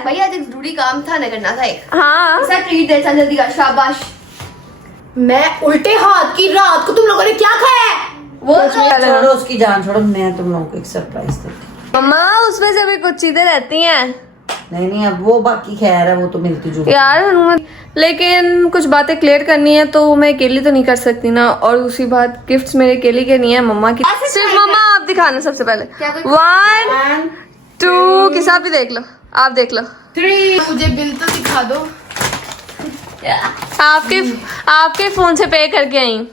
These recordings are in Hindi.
भैया आज एक जरूरी काम था ना, करना था एक। हाँ ऐसा ट्रीट दे, चल जल्दी कर, शाबाश। मैं उल्टे हाथ की रात को तुम लोगों ने क्या खाया है? वो तो छोड़ो उसकी जान छोड़ो, मैं तुम लोगों को एक सरप्राइज देती। मम्मा उसमें से भी कुछ चीजें रहती हैं नहीं अब वो बाकी खैर है, वो तो मिलती जुलती यार, लेकिन कुछ बातें क्लियर करनी है तो मैं अकेली तो नहीं कर सकती ना। और दूसरी बात, गिफ्ट्स मेरे अकेली के नहीं है, मम्मा की। सिर्फ मम्मा आप दिखाना सबसे पहले। 1 2 किसा भी देख लो, आप देख लो। 3 मुझे बिल तो दिखा दो। आपके फोन से पे करके आई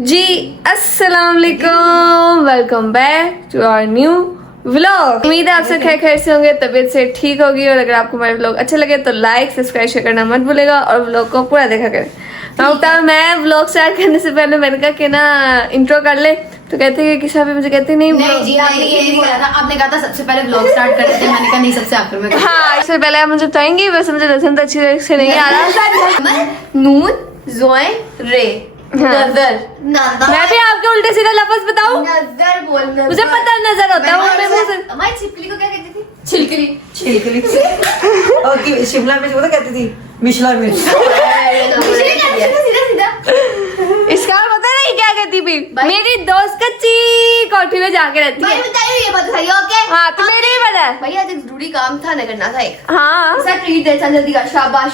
जी। अस्सलाम वालेकुम, welcome back to our new vlog. उम्मीद है आप सब खैर से होंगे, तबीयत से ठीक होगी। और अगर आपको हमारे व्लॉग अच्छे लगे तो लाइक सब्सक्राइब शेयर करना मत भूलेगा और व्लॉग को पूरा देखा करें। मैं व्लॉग स्टार्ट करने से पहले मैंने कहा कि ना इंट्रो कर ले, तो कहते हैं कि किसा भी मुझे कहते नहीं जी आपने ये नहीं बोला था, आपने कहा था सबसे पहले व्लॉग स्टार्ट करते थे। मैंने कहा नहीं, सबसे आखिर में। हाँ, इससे पहले आप मुझे बताएंगे, वैसे मुझे लहसुन तो अच्छी तरह से नहीं आ रहा। नून जोए रे नजर। मैं भी आपके उल्टे सीधे लफ्ज बताऊं? नजर बोल, नजर। मुझे पता नजर होता है वो मेरे मुंह से। हमारी छिपकली को क्या कहती थी? छिलकली। छिलकली और की शिमला मिर्च वो तो कहती थी मिशला मिर्च। सीधा इसका पता नहीं क्या कहती भी। मेरी दोस्त कच्ची कोठी में जाके रहती भाई है। बताइए, ये बात बताइए। ओके हाँ, तो मेरे ही पता है। भैया आज एक जरूरी काम था ना, करना था एक। हाँ ऐसा ट्रीट दे, चल जल्दी कर, शाबाश।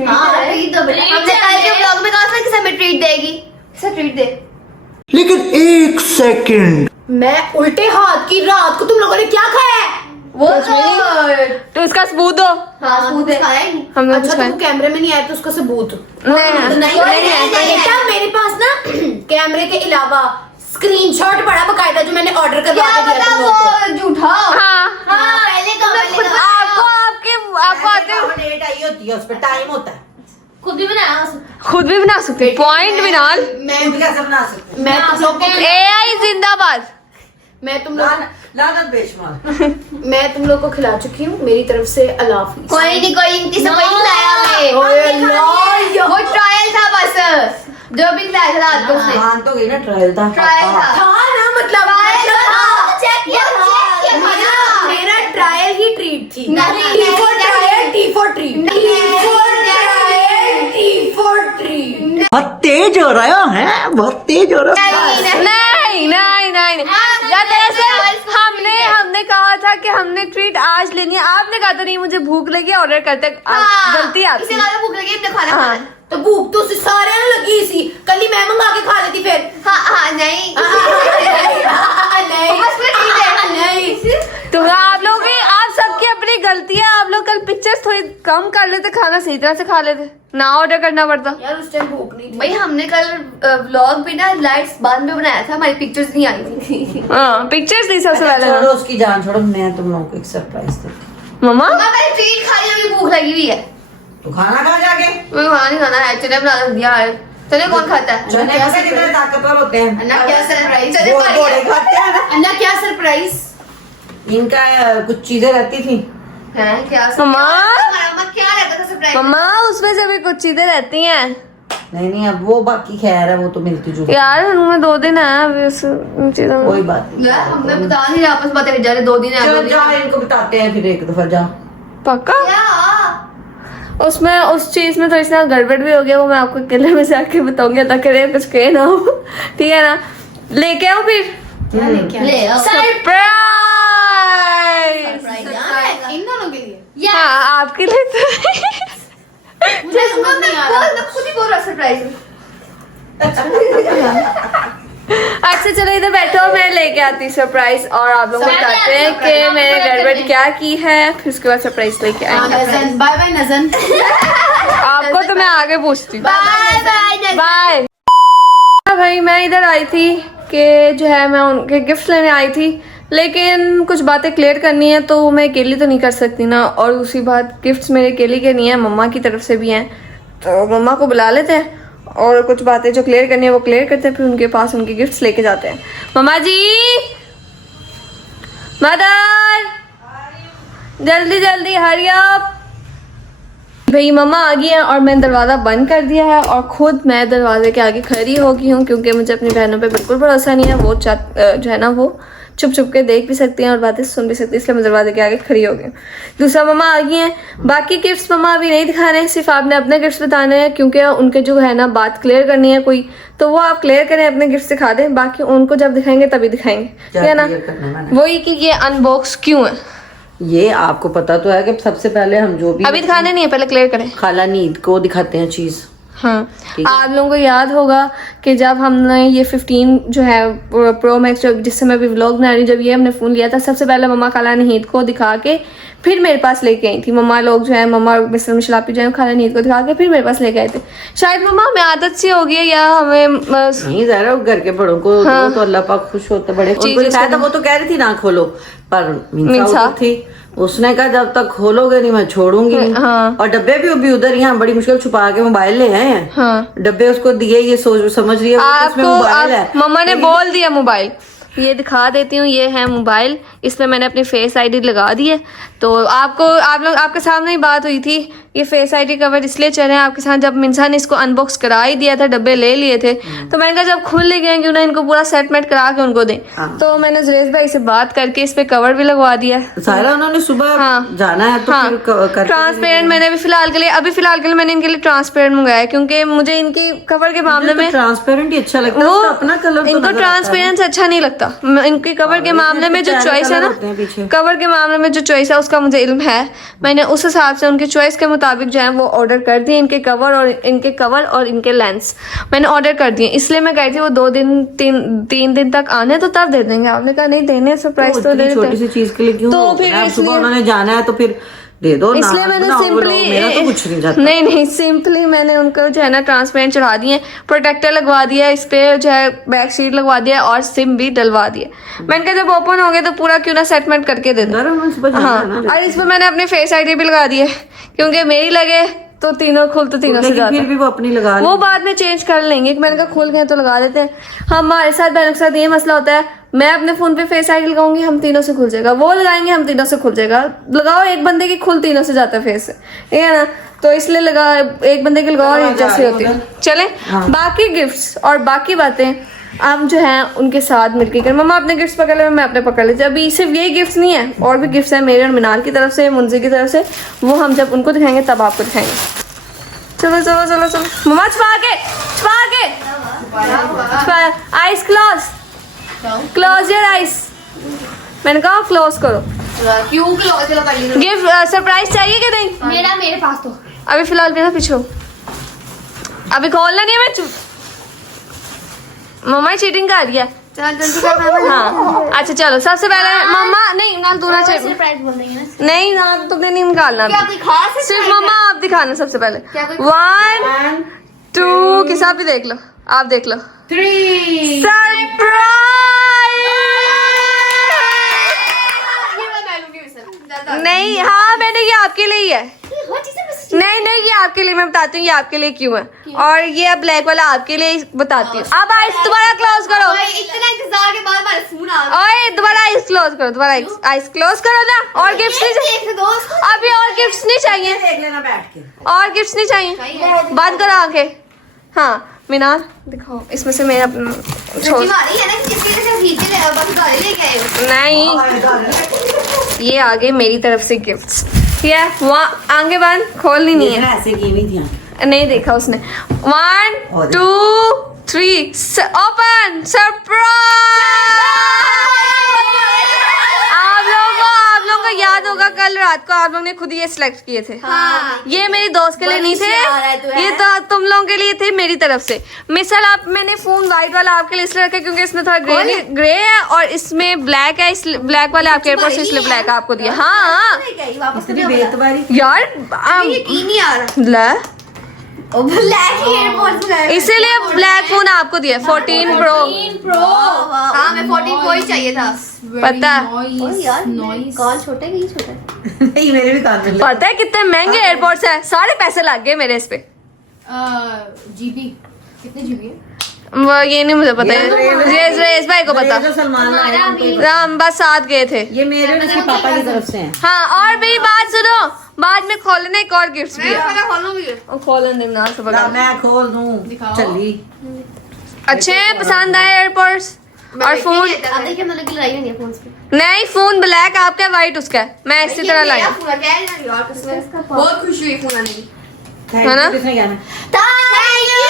हाँ, ट्रीट दो बेटा। हमने कल के व्लॉग में कहा था कि हमें ट्रीट देगी। ऐसा ट्रीट दे। लेकिन 1 सेकंड, मैं उल्टे हाथ की रात को तुम लोगों ने क्या खाया है? वो तो तो इसका सबूत दो। हाँ, सूद है। हमने अच्छा कुछ तुम कैमरे में नहीं आए तो उसका सबूत। नहीं बेटा मेरे पास ना कैमरे के अलावा स्क्रीनशॉट पड़ा बकायदा, जो मैंने ऑर्डर करवा क्या के दिया पता तुम लोगों को। वो झूठा। हाँ, पहले आपको आते हो, डेट आई होती है, उस पर टाइम होता है। खुद भी बनाया। खुद भी बना सकते, पॉइंट बिनाल। खुद कैसे बना सकते मैं तुम लोग को AI जिंदाबाद। मैं तुम लोग लानत बेशुमार। मैं तुम लोग को खिला चुकी हूँ, मेरी तरफ से अल्लाह हाफिज। कोई नहीं इनकी सब कोई खिलाया हमें। ओए अल्लाह, वो ट्रायल था बस, जो भी खिलाया था रात को उसने। मान तो गई ना, ट्रायल था। ट्रायल था। था ना, मतलब चेक किया मेरा ट्रायल ही ट्रीट थी। नहीं, T for नहीं, trial, T for treat। नहीं, T for trial, T for treat। बहुत तेज हो रहा है, बहुत तेज हो रहा है। नहीं यार, दरअसल हमने कहा था कि हमने ट्रीट आज लेनी है। आपने कहा था नहीं मुझे भूख लगी, ऑर्डर करते। गलती आपकी। इसे कहा भूख लगी, अपने खाना खाना। तो भूख तो सारे ने लगी सी, कल ही मैं मंगा के खा लेती फिर। हाँ नहीं नहीं बस फिर ठीक है। नहीं तो आप लोग भी, आप सबकी अपनी गलती है। आप लोग कल पिक्चर्स थोड़ी कम कर लेते, खाना सही तरह से खा लेते, ना ऑर्डर करना पड़ता। यार उस टाइम भूख नहीं थी। भाई हमने कल व्लॉग भी ना लाइट्स बाद में बनाया था, हमारी पिक्चर्स नहीं आई थी। हाँ, पिक्चर्स नहीं सबसे पहले। छोड़ो उसकी जान छोड़ो, मैं तुम लोगों को एक सरप्राइज देती। मम्मा मैंने ट्रीट खाई, अभी भूख लगी हुई है। तो खाना खा जाके। मुझे खाना नहीं खाना है, चने बना दिया है। चने कौन खाता है? चने पता कितने ताकतवर होते हैं। अन्ना क्या सरप्राइज? चने घोड़े खाते हैं ना। अन्ना क्या सरप्राइज? इनका कुछ चीजें रहती थी। हैं क्या? मम्मा क्या रहता था सरप्राइज? मम्मा उसमें से भी कुछ चीजें रहती हैं नहीं अब वो बाकी खैर है, वो तो मिलती जुलती। यार। उनमें 2 दिन है अभी उस चीजों में। कोई बात नहीं। हमें बता नहीं रहा, आपस बातें जा रहे। 2 दिन है, 2 चलो दिन जाओ, इनको बताते हैं फिर एक दफा। जाओ पक्का। क्या? उसमें उस चीज में थोड़ी सी गड़बड़ भी हो गया, वो मैं आपको अकेले में जाके बताऊंगी, ताकि कुछ कहे ना हो। ठीक है ना? लेके आओ फिर ले आओ। सरप्राइज। इन दोनों के लिए। हाँ, आपके लिए तो मुझे समझ नहीं आ रहा। मैं खुद ही बोल रहा सरप्राइज। अच्छा चलो इधर बैठो, मैं लेके आती सरप्राइज और आप लोगों को बताते हैं कि मैंने गड़बड़ क्या की है, फिर उसके बाद सरप्राइज लेके आएंगे। बाय बाय नजन। आपको तो मैं आगे पूछती। Bye bye. बाय। भाई मैं इधर आई थी कि जो है मैं उनके गिफ्ट लेने आई थी, लेकिन कुछ बातें क्लियर करनी है तो मैं अकेली तो नहीं कर सकती ना। और दूसरी बात, गिफ्ट्स मेरे अकेली के नहीं है, मम्मा की तरफ से भी हैं, तो मम्मा को बुला लेते हैं और कुछ बातें जो क्लियर करनी है वो क्लियर करते हैं, फिर उनके पास उनके गिफ्ट्स लेके जाते हैं। मम्मा जी, मदर, जल्दी जल्दी हरी अप। भाई मम्मा आ गई हैं और मैंने दरवाज़ा बंद कर दिया है और खुद मैं दरवाजे के आगे खड़ी हो गई हूँ, क्योंकि मुझे अपनी बहनों पे बिल्कुल भरोसा नहीं है। वो जो है ना वो छुप छुप के देख भी सकती हैं और बातें सुन भी सकती हैं, इसलिए मैं दरवाजे के आगे खड़ी हो गई हूँ। दूसरा मम्मा आ गई हैं, बाकी गिफ्ट्स मम्मा अभी नहीं दिखा रहे हैं, सिर्फ आपने अपने गिफ्ट्स बताने हैं क्योंकि उनके जो है ना बात क्लियर करनी है कोई, तो वो आप क्लियर करें, अपने गिफ्ट्स दिखा दें, बाकी उनको जब दिखाएंगे तभी दिखाएंगे, ठीक है ना। वही कि ये अनबॉक्स क्यों है, ये आपको पता तो है कि सबसे पहले हम जो भी अभी दिखाने नहीं है, पहले क्लियर करें। खाला नींद को दिखाते हैं चीज। हाँ, आप लोगों को याद होगा कि जब हमने ये 15 जो है प्रो मैक्स जिससे मैं अभी व्लॉग बना रही हूँ, जब ये हमने फोन लिया था, सबसे पहले मम्मा खाला नींद को दिखा के फिर मेरे पास लेके आई थी। मम्मा लोग जो है, मम्मा मिस्टर मिशलापी जो है खाला नींद को दिखा के फिर मेरे पास लेके आए थे। शायद मम्मा हमें आदत सी हो गई है या हमें नहीं जरा घर के बड़ों को हाँ। तो अल्लाह पाक खुश होते बड़े, उनको चीज़ें दिखाया था, वो तो कह रही थी ना खोलो, पर मिंसा उधर थी, उसने कहा जब तक खोलोगे नहीं मैं छोड़ूंगी नहीं। हाँ। और डब्बे भी अभी उधर ही, बड़ी मुश्किल छुपा के मोबाइल ले आए हैं। हाँ। डब्बे उसको दिए, ये सोच समझ रही है वो उसमें मोबाइल है। मम्मा ने बोल दिया मोबाइल, ये दिखा देती हूँ, ये है मोबाइल, इसमें मैंने अपनी फेस आईडी लगा दी है। तो आप लोग आपके सामने ही बात हुई थी, ये फेस आईडी कवर इसलिए चल रहे हैं आपके साथ, जब मिंसा ने इसको अनबॉक्स करा ही दिया था, डब्बे ले लिए थे, तो मैंने कहा जब खुल गए क्यों ना इनको पूरा सेटमेंट करा के उनको दें। तो मैंने जुरेश भाई से बात करके इस पे कवर भी लगवा दिया है। सारा उन्होंने सुबह जाना है तो हाँ, फिर ट्रांसपेरेंट मैंने अभी फिलहाल के लिए मैंने इनके लिए ट्रांसपेरेंट मंगाया, क्योंकि मुझे इनकी कवर के मामले में ट्रांसपेरेंट ही अच्छा लगता है, वो उसका अपना कलर इनको ट्रांसपेरेंट अच्छा नहीं लगता। इनकी कवर के मामले में जो चॉइस है ना, कवर के मामले में जो चॉइस है उसका मुझे इल्म है, मैंने उस हिसाब से उनकी चॉइस के मुताबिक जो है वो ऑर्डर कर दिए, इनके कवर और इनके लेंस मैंने ऑर्डर कर दिए। इसलिए मैं गई थी वो 3 दिन तक आने, तो तब दे देंगे। आपने कहा नहीं देने, सरप्राइज तो दे देते, छोटी सी चीज के लिए क्यों, तो फिर अब सुबह उन्होंने जाना है तो फिर दे दो। इसलिए मैंने मेरा तो कुछ नहीं जाता। नहीं सिंपली मैंने उनको जो है ना ट्रांसपेरेंट चढ़ा दिए, प्रोटेक्टर लगवा दिया, इस पे जो है बैक शीट लगवा दिया और सिम भी डलवा दिया। मैंने कहा जब ओपन हो गए तो पूरा क्यों ना सेटमेंट करके दे दो। हाँ, और इस पे मैंने अपनी फेस आईडी भी लगा दी है, क्योंकि मेरी लगे तो तीनों से जाता फिर भी वो अपनी लगा वो बाद में चेंज कर लेंगे, मैंने कहा खुल गए तो लगा देते हैं। हमारे साथ बहनों के साथ ये मसला होता है, मैं अपने फोन पे फेस आईडी लगाऊंगी, हम तीनों से खुल जाएगा, वो लगाएंगे हम तीनों से खुल जाएगा। लगाओ एक बंदे की खुल तीनों से जाता है फेस से, ठीक है ना, तो इसलिए लगा एक बंदे की लगाओ और एक जैसे होती है। चले बाकी गिफ्ट्स और बाकी बातें आप जो है उनके साथ मिलकर कर। मम्मा अपने गिफ्ट्स पकड़ ले, मैं अपने पकड़ लेती। अभी सिर्फ यही गिफ्ट्स नहीं है, और भी गिफ्ट्स हैं मेरे और मिनाल की तरफ से, मुंजी की तरफ से, वो हम जब उनको दिखाएंगे तब आपको दिखाएंगे। चलो चलो चलो चलो मम्मा छुपा के आइस क्लोज योर आइस, मैंने कहा क्लोज करो। क्यों क्लोज कर ली? गिफ्ट सरप्राइज चाहिए कि नहीं? मेरे पास तो अभी फिलहाल मेरा पीछे हो, अभी खोलना नहीं है। मैं मम्मा चीटिंग कर रही है, चल जल्दी कर। हाँ अच्छा चलो, सबसे पहले मम्मा नहीं निकाल दूना चाहिए, सरप्राइज बोल रही है ना। नहीं ना तुमने नहीं निकालना, क्या कोई खास सिर्फ मम्मा आप दिखाना सबसे पहले। क्या कोई 1 2 के साथ भी देख लो, आप देख लो। 3 नहीं हाँ मैंने ये आपके लिए ही है, नहीं ये आपके लिए, मैं बताती हूँ ये आपके लिए क्यों है, और ये अब ब्लैक वाला आपके लिए बताती हूँ। अब आइस दोबारा क्लोज करो, इतना इंतजार के बाद हमारा फोन आ गया। ओए दोबारा आइस क्लोज करो, दोबारा आइस क्लोज करो ना। और गिफ्ट्स नहीं दोस्त अभी, और गिफ्ट्स नहीं चाहिए, देख लेना बैठ के। और गिफ्ट्स नहीं चाहिए, बंद करो आंखें। हाँ मीनार दिखाओ, इसमें से मैं अपना छोड़ है ना कि किसके से खींचे ले बस गाड़ी लेके आए हो। नहीं ये आगे मेरी तरफ से गिफ्ट्स, ठीक है। वहाँ आगे बंद, खोलनी नहीं है, ऐसे की हुई थी, नहीं देखा उसने। 1 2 3 ओपन सरप्राइज। आप लोगों को याद होगा कल रात को आप लोगों ने खुद ही ये सिलेक्ट किए थे। हाँ। ये मेरी दोस्त के लिए नहीं थे, ये तो तुम लोगों के लिए थे मेरी तरफ से। मिसल आप मैंने फोन व्हाइट वाला आपके लिए इसलिए रखा क्योंकि इसमें थोड़ा ग्रे है और इसमें ब्लैक है, इसलिए ब्लैक वाले आपके एयरपोर्ट से इसलिए ब्लैक आपको दिया। हाँ इतनी बेतबारी यार यकीन नहीं आ रहा। ला ब्लैक एयरपोर्ट्स में इसीलिए ब्लैक फोन आपको दिया 14 प्रो। हाँ मैं 14 प्रो ही चाहिए था। पता यार कॉल छोटे नहीं छोटे नहीं, मेरे भी कान में पता है कितने महंगे एयरपोर्ट्स है, सारे पैसे लग गए मेरे इस पे। जीबी कितने जीबी है? वो ये नहीं मुझे पता है, रेस भाई को पता। जो सलमान लाया हम बस साथ गए थे। ये मेरे और इसके पापा की तरफ से हैं। हाँ और मेरी बात सुनो, बाद में खोलने एक और गिफ्ट भी है। खोलूंगी खोलन देना सब ला, मैं खोल दूं, चली अच्छे हैं, पसंद आए एयरपोर्ट्स। और फोन अब देखिए मैंने लगाई नहीं है फोन पे। नहीं, फोन ब्लैक आपका है, व्हाइट उसका है, मैं इसी तरह लाई हूँ। पूरा क्या है यार किस्मत, बहुत खुश हुई फोन आने की। है ना? किसने कहना?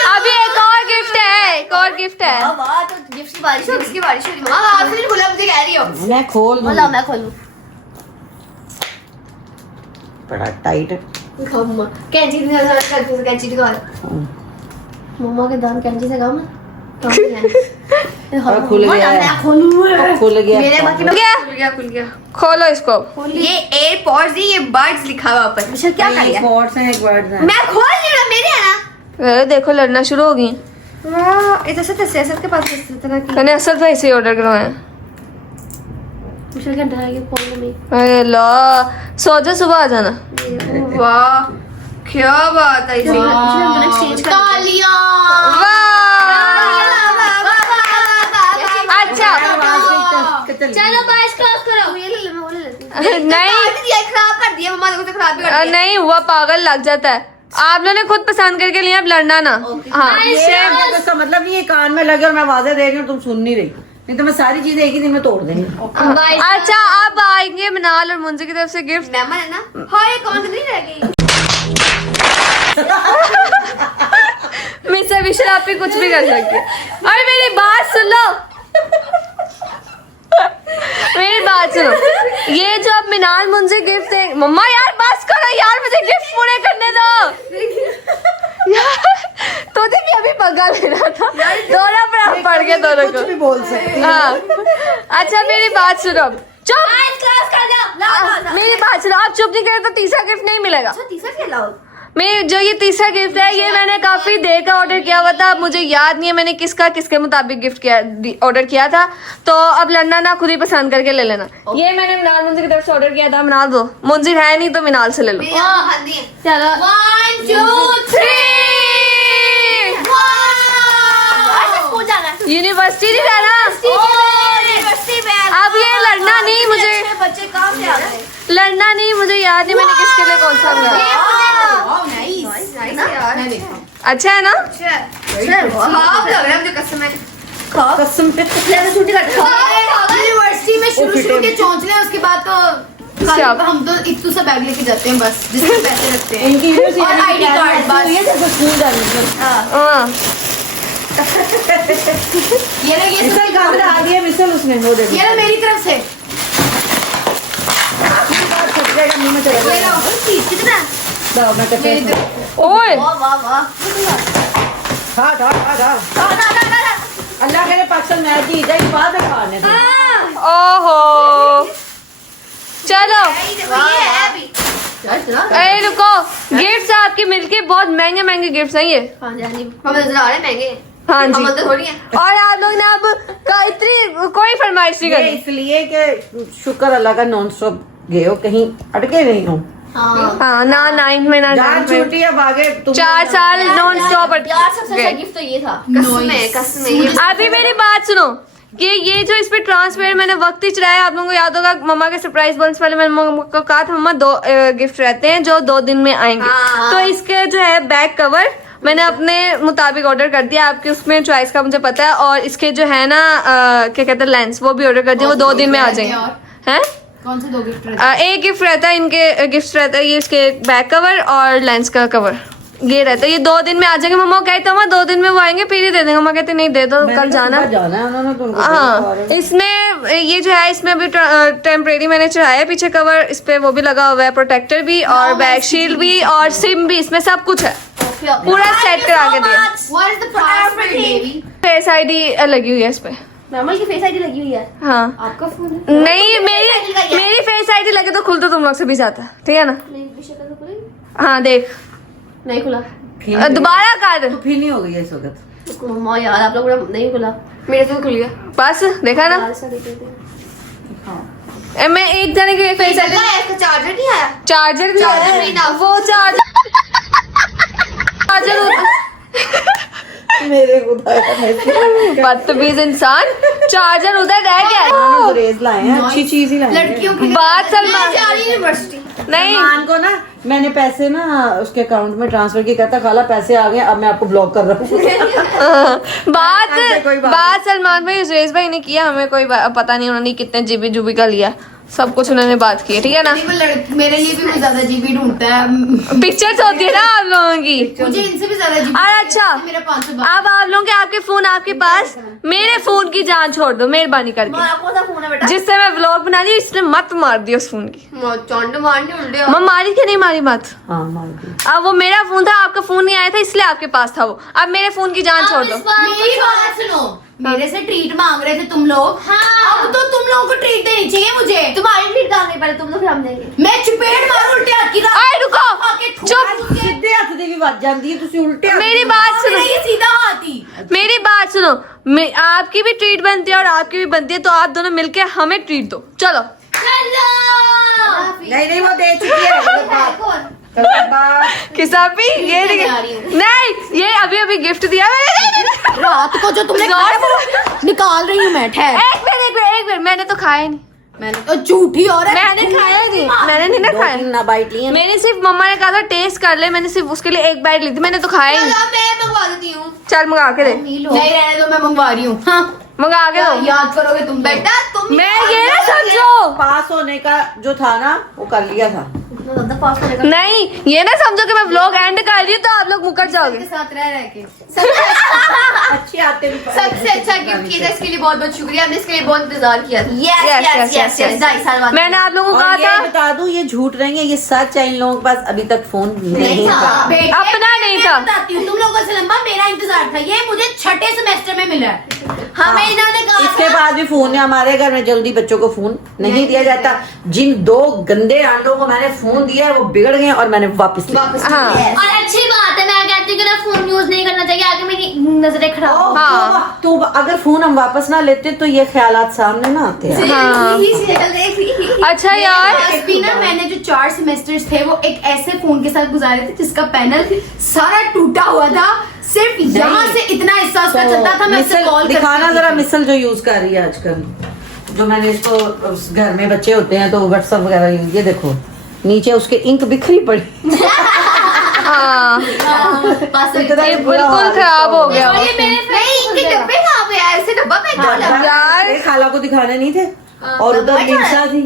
अभी एक और गिफ्ट है, एक और गिफ्ट है। वाह तो गिफ्ट की बारिश हो, किसकी बारिश हो रही मम्मा? आपने नहीं बोला, मुझे कह रही हो। मैं खोल दूंगी। बोला मैं खोलूं। बड़ा टाइट है। मम्मा कैंची नहीं लगा करती से कैंची दिखा। मम्मा के दांत कैंची से काम है। और खुल गया है। मैं खोलूं। खुल गया। मेरे बाकी खुल गया। खोलो इसको। ये एयरपॉड्स नहीं, ये बड्स लिखा हुआ ऊपर। विशाल क्या कर लिया? पॉट्स हैं, एक वर्ड्स हैं। मैं खोल नहीं रहा, मेरे है ना। अरे देखो लड़ना शुरू हो गई। वाह इधर से तस्वीर के पास इस तरह की। मैंने असल पे इसे ऑर्डर करवाया है। विशाल क्या डरा ये खोलने में। अरे ला, सो जा, सुबह आ जाना। वाह क्या बात है। विशाल हम दोनों एक्सचेंज कर तालियां। अच्छा चलो बस क्रॉस करो। ये ले ले, मैं वो ले लेती हूं। नहीं ये खराब कर दिया मम्मा ने, खराब भी कर दिया। नहीं हुआ, पागल लग जाता है। आप लोगों ने खुद पसंद करके लिया, अब लड़ना ना। हाँ ये इसका मतलब नहीं, ये कान में लगे और मैं वाजे दे रही हूँ, तुम सुन नहीं रही। नहीं तो मैं सारी चीजें एक ही दिन में तोड़ देंगी। अच्छा अब आएंगे मिनाल और मुंजी की तरफ से गिफ्ट। मेहमान है ना। हाँ ये कौन सी नहीं रह गई। मिस्टर विशाल आप भी कुछ भी कर सकती है। अरे मेरी बात सुन लो, मेरी बात सुनो। ये जो अब मिनाल मुंजी गिफ्ट है, मम्मा यार बस करो यार, मुझे गिफ्ट पूरे करने दो यार। तो भी अभी बगा लेना था, दोनों पर पड़ गए दोनों को। कुछ भी बोल सकती है। हाँ अच्छा मेरी बात सुनो, चुप। क्लास कर दो। मेरी बात सुनो, आप चुप नहीं करे तो तीसरा गिफ्ट नहीं मिलेगा। तीसरा क्या लाओ? मैं जो ये तीसरा गिफ्ट है, ये मैंने काफी देर का ऑर्डर किया हुआ था, मुझे याद नहीं है मैंने किसके मुताबिक गिफ्ट किया ऑर्डर किया था। तो अब लड़ना ना, खुद ही पसंद करके ले लेना। ये मैंने मिनाल मुंजी की तरफ से ऑर्डर किया था। मिनाल दो, मुंजी है नहीं तो मिनाल से ले लो। चलो 1 2 3। यूनिवर्सिटी नहीं जाना। अब ये लड़ना नहीं, मुझे बच्चे कहाँ से आ गए? लड़ना नहीं, मुझे याद नहीं मैंने किसके लिए कौन सा मंगाया। अच्छा है ना? ख्वाब लग रहा है मुझे, कसम है। कसम पे यूनिवर्सिटी में शुरू के चौंचले हैं, उसके बाद तो सब। हम तो इतू सा बैग लेके जाते हैं बस, जिसमें पैसे रखते हैं इनकी और आईडी कार्ड बस। ये जैसे स्कूल जाने हाँ ये ना ये मिसल कहाँ पे आ दिया? मिसल उसने वो देखो। ये ना मेरी तरफ से। छट जाएगा, मुंह में चला ये जाएगा। ना कितना? दाओ, मैं कहते मेरी हैं। तरफ। ओए वाह वाह वाह। खा खा खा खा। अल्लाह करे पाकिस्तान मैच जीत जाए, बाद में खाने दो। ओहो चलो। ये है अभी। अरे रुको, गिफ्ट्स आपके मिलके बहुत महंगे महंगे गिफ्ट्स हैं ये। हाँ जी हाँ जी, हमें नजर आ रहे हैं महंगे। हाँ जी। हम अंदर थोड़ी हैं। और आप लोग ने अब इतनी कोई फरमाइश नहीं ये करनी। इसलिए कि शुक्र अल्लाह का नॉन स्टॉप गए हो, कहीं अटके नहीं हो। हाँ हाँ ना 9th में ना जान 10th में, छूटी अब आगे तुम 4 साल नॉन स्टॉप यार सबसे अच्छा गिफ्ट तो ये था। कसम है कसम है। ये अभी मेरी बात सुनो, कि ये जो इस पे ट्रांसपेरेंट मैंने वक्त ही चढ़ाया, आप लोगों को याद होगा मम्मा के सरप्राइज बॉक्स वाले मैंने मम्मा को कहा था मम्मा 2 गिफ्ट रहते हैं जो 2 दिन में आएंगे। हाँ। तो इसके जो है बैक कवर मैंने अपने मुताबिक ऑर्डर कर दिया, आपके उसमें चॉइस का मुझे पता है। और इसके जो है ना क्या कहते हैं लेंस, वो भी ऑर्डर कर दिया, वो 2 दिन में आ जाएंगे। हैं कौन से 2 गिफ्ट रहते एक गिफ्ट रहता है, इनके गिफ्ट रहता है ये इसके बैक कवर और लेंस का कवर, ये रहता है। ये 2 दिन में आ जाएंगे। मम्मा कहते हैं 2 दिन में वो आएंगे फिर ही दे देंगे। मम्मा कहते नहीं दे दो, कल जाना। जाना है उन्होंने तुमको। हाँ इसमें ये जो है, इसमें अभी टेम्परेरी मैंने चढ़ाया पीछे कवर, इस पे वो भी लगा हुआ है, प्रोटेक्टर भी और बैक शील्ड भी और सिम भी, इसमें सब कुछ है, पूरा सेट करा के दिया। What is the password, baby? Face ID लगी हुई है इस पे। नॉर्मल की फेस आईडी लगी हुई है। हाँ आपका फोन है? नहीं, मेरी फेस आईडी लगे तो खुल तो तुम लोग से भी जाता, ठीक है ना? नहीं शक्ल तो खुली हाँ देख, नहीं खुला। दोबारा कर। तो फिर नहीं हो गई है इस वक्त। मम्मा यार आप लोग नहीं खुला, मेरे से तो खुल गया। बस देखा ना, लाल सा देख लेते हैं। मैं एक जने की फेस आईडी, इसका चार्जर नहीं आया। चार्जर भी चार्जर भी ना। वो चार्जर मेरे खुदा बदतमीज इंसान, चार्जर उधर रह गया है। गुरेज लाए हैं, अच्छी चीज ही लाए हैं। लड़कियों की बात सलमान यूनिवर्सिटी नहीं, सलमान को ना मैंने पैसे ना उसके अकाउंट में ट्रांसफर किया, कहता खाला पैसे आ गए, अब मैं आपको ब्लॉक कर रहा हूँ। बात सलमान भाई सुरेश भाई ने किया, हमें कोई पता नहीं उन्होंने कितने जीबी जूबी का लिया, सब कुछ उन्होंने बात की है, ठीक है ना। मेरे लिए भी वो ज्यादा जीबी ढूंढता है, पिक्चर्स होती है ना आप लोगों की। मुझे इनसे भी ज्यादा जीबी। और अच्छा मेरा 500 अब आप लोगों के आपके फोन आपके पास, मेरे फोन की जान छोड़ दो मेहरबानी करके। कौन सा फोन है बेटा? जिससे मैं व्लॉग बना रही हूँ इसने मत मार दिया उस फोन की। चौंड मारनी उल्टे मैं मारी कि नहीं मारी मत। हाँ मार दी। अब वो मेरा फोन था, आपका फोन नहीं आया था इसलिए आपके पास था वो। अब मेरे फोन की जान छोड़ दो। मेरी बात सुनो, मेरे से ट्रीट मांग रहे थे तुम लोग, अब तो तुम लोगों को ट्रीट देनी चाहिए मुझे। तुम्हारी ट्रीट कहाँ गई? पहले तुम लोग फिर हम देंगे। मैं चपेट मार उल्टे हाथ की आए रुको, चुप। सीधे हाथ दी भी बच जाती है, तुसी उल्टे हाथ मेरी बात सुनो, ये सीधा हाथ ही। मेरी बात सुनो, आपकी भी ट्रीट बनती है और आपकी भी बनती है, तो आप दोनों मिलके हमें ट्रीट दो। चलो नहीं वो दे चुकी है। गलत बात। किसापी ये नहीं, ये अभी अभी गिफ्ट दिया मैंने। रात को जो तुमने निकाल रही हूँ मैं, ठहर। एक मिनट मैंने तो खाया नहीं, मैंने तो झूठी औरत, मैंने खाया नहीं, मैंने नहीं ना खाया। ना बाइट ली है। मैंने सिर्फ मम्मा ने कहा था टेस्ट कर ले, मैंने सिर्फ उसके लिए एक बाइट ली थी, मैंने तो खाया ही नहीं। मैं मंगवा देती हूँ। चल मंगा के दे, नहीं रहने दो, मैं मंगवा रही हूँ। हाँ मंगा के दो। याद करोगे तुम बेटा तुम मैं ये ना समझो, पास होने का जो था ना वो कर लिया था। नहीं ये ना समझो कि मैं व्लॉग एंड कर रही हूँ तो आप लोग मुकर जाओगे। के साथ रह के अच्छी आते भी सबसे अच्छा गिफ्ट किया था, इसके लिए बहुत बहुत शुक्रिया। हमने इसके लिए बहुत इंतजार किया था। Yes. 2.5 साल बाद मैंने आप लोगों को और कहा ये था बता दूं ये झूठ रहेंगे, ये सच है, इन लोगों के पास अभी तक फोन नहीं था। बेटे, अपना नहीं मैं था। बताती हूँ, तुम लोगों से लंबा मेरा इंतजार था, ये मुझे छठे सेमेस्टर में मिला है। हमें इन्होंने कहा इसके बाद भी फोन है हमारे घर में, जल्दी बच्चों को फोन नहीं दिया जाता। जिन 2 गंदे आंडों को मैंने फोन दिया है वो बिगड़ गए और मैंने वापस लिया। हाँ और अच्छी बात है, मैं कहती हूँ कि ना फोन यूज नहीं करना चाहिए, आगे मेरी नजरें खराब हो। हाँ। तो अगर फोन हम वापस ना लेते तो ये ख्यालात सामने ना आते हैं। हाँ। अच्छा यार भी ना, मैंने जो 4 सेमेस्टर्स थे वो एक ऐसे फोन के साथ गुजारे थे जिसका पैनल सारा टूटा हुआ था, सिर्फ यहाँ से इतना हिस्सा उसका चलता था। मैं उससे कॉल दिखाना जरा मिसल जो यूज कर रही है आजकल, जो मैंने इसको घर में बच्चे होते हैं तो व्हाट्सएप वगैरह, ये देखो नीचे उसके इंक बिखरी पड़ी। हाँ ये बिल्कुल खराब हो गया। इनके डब्बे कहाँ पे यार? ऐसे डब्बा फेंक दो ना। यार ये खाला को दिखाने नहीं थे और उधर मिंसा थी।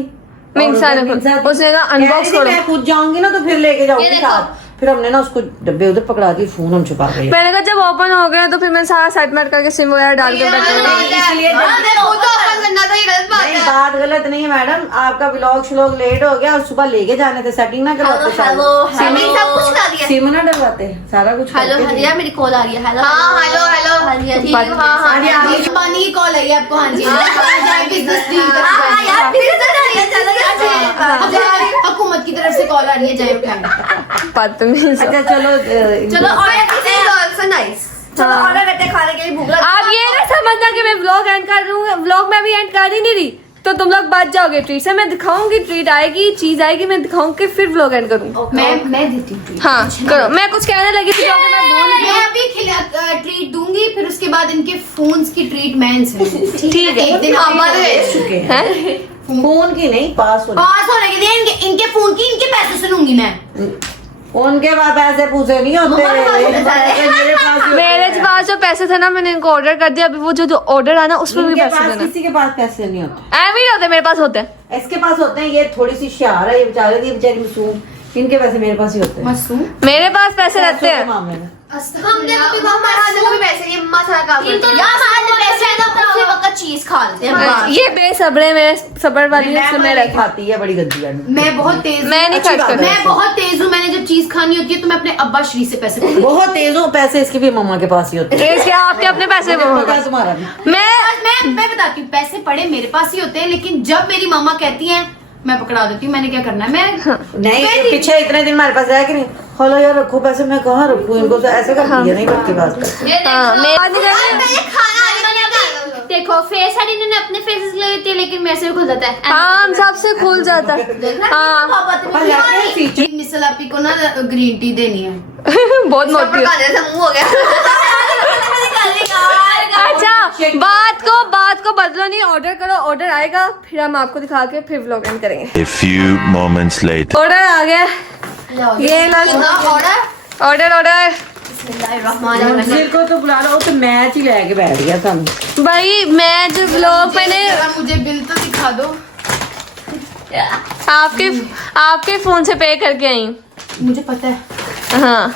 मिंसा ने उसने कहा अनबॉक्स करो। मैं खुद जाऊंगी ना तो फिर लेके जाऊंगी साथ। फिर हमने ना उसको डब्बे उधर पकड़ा दिए, फोन हम छुपा गए। मैंने कहा जब ओपन हो गया तो फिर मैं सारा सेट मैट करके सिम वगैरह डाल के रख दूंगी। इसलिए वो तो अपन करना था, ये गलत बात नहीं, है। बात गलत नहीं है मैडम, आपका व्लॉग श्लॉग लेट हो गया और सुबह लेके जाने थे, सेटिंग ना करवाते हमने सब कुछ करा दिया। सिम ना डलवाते, सारा कुछ हेलो करके दिया। यार मेरी कॉल आ रही है। हेलो हाँ हेलो ठीक है। हाँ हाँ अंबानी की कॉल आई है आपको। हाँ जी, बिजनेस डील हाँ यार फिर से आ रही है, चलो यार। हुकूमत की तरफ से कॉल आ रही है, जय उठाएं। बदतमीज। अच्छा चलो चलो ऑर्डर नाइस। चलो ऑर्डर करते हैं, खाने के लिए भूख लगी। आप ये ना समझना कि मैं व्लॉग एंड कर रही हूँ, व्लॉग में भी एंड कर ही नहीं रही, तो तुम लोग बच जाओगे ट्रीट से। मैं दिखाऊंगी, ट्रीट आएगी, चीज आएगी, मैं दिखाऊंगी, फिर व्लॉग एंड करूंगी। मैं देती हूँ treat। हाँ करो। मैं कुछ कहने लगी थी जो कि मैं भूल गई। मैं अभी ट्रीट दूंगी, फिर उसके बाद इनके फोन्स की ट्रीट मैं इनसे ठीक है। एक दिन हमारे चुके हैं हैं? फोन की नहीं, पास होने पास होने के लिए इनके फोन की इनके पैसे से लूंगी मैं। उनके पास पैसे पूछे नहीं होते, पैसे मेरे पास ही होते मेरे हैं। पास जो पैसे थे ना मैंने इनको ऑर्डर कर दिया, अभी वो जो ऑर्डर आना उस पर भी इनके पैसे पास देना। किसी के पास पैसे नहीं होते, ऐ भी होते, मेरे पास होते हैं। इसके पास होते हैं। ये थोड़ी सी शार है, ये बेचारी मासूम, इनके पैसे मेरे पास ही होते हैं। मासूम मेरे पास पैसे रहते पैसों के हैं। मामले में हमने कभी हमारे पैसे नहीं, अम्मा सारा काम करती है। यार हमारे पैसे है तो उसी वक्त चीज खा लेते हैं। ये बेसब्रे में सबर वाली है, इसलिए मैं रखा। खाती है बड़ी गंदी है। मैं बहुत तेज मैं नहीं अच्छी खर्च बात है। करती। मैं बहुत तेज हूँ। मैंने जब चीज खानी होती है तो मैं अपने अब्बा श्री से पैसे लेती हूँ। बहुत तेज हूँ, पैसे इसके भी मम्मा के पास ही होते हैं। इसके आपके अपने पैसे पता है तुम्हारा भी। मैं मैं बताती हूँ, पैसे पड़े मेरे पास ही होते हैं, लेकिन जब मेरी मामा कहती हैं मैं पकड़ा देती हूँ। मैंने क्या करना है, मैं नहीं पीछे इतने दिन हमारे पास आया कि नहीं, खोलो यार रखो पैसे, मैं कहाँ रखूँ इनको, तो ऐसे करती है नहीं करती बात कर। हाँ देखो फेस है, इन्होंने अपने फेसेस ले लेते हैं, लेकिन मेरे से भी खुल जाता है। हाँ हम सबसे खुल जाता है। हाँ मिसल आपी को ना ग्रीन टी देनी है। बहुत मोटी हो। मुंह हो गया। बात को बदलो नहीं, ऑर्डर करो, ऑर्डर आएगा फिर हम आपको दिखा के फिर व्लॉग एंड करेंगे। A few moments later. Order आ गया, ये ऑर्डर। मंजिल को तो बुला लो, तो मैच ही लेके बैठ गया था। भाई मैं जो व्लॉग मैंने मुझे बिल तो दिखा दो। आपके फोन से पे करके आई। मुझे पता है। हाँ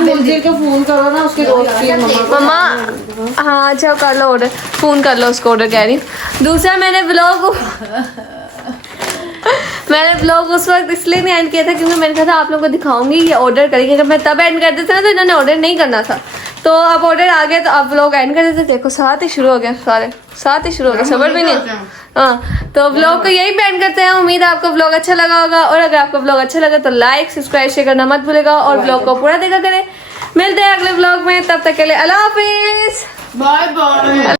मंजिल को फोन करो ना, उसके दोस्त की मम्मा। हाँ अच्छा कर लो ऑर्डर, फोन कर लो उसको, ऑर्डर कह रही हूँ। दूसरा मैंने व्लॉग उस वक्त इसलिए नहीं एंड किया था क्योंकि मैंने कहा था आप लोगों को दिखाऊंगी, ये ऑर्डर करेंगे। अगर मैं तब एंड कर देता ना तो इन्होंने ऑर्डर नहीं करना था, तो अब ऑर्डर आ गया तो अब व्लॉग एंड कर देते। देखो साथ ही शुरू हो गया, साथ ही शुरू हो गया, सबर भी नहीं। हाँ तो व्लॉग को यही पे एंड करते हैं। उम्मीद है आपको व्लॉग अच्छा लगा होगा, और अगर आपको व्लॉग अच्छा लगा तो लाइक सब्सक्राइब शेयर करना मत भूलेगा, और व्लॉग को पूरा देखा करें। मिलते हैं अगले व्लॉग में, तब तक के लिए अल्लाह हाफिज, बाय बाय।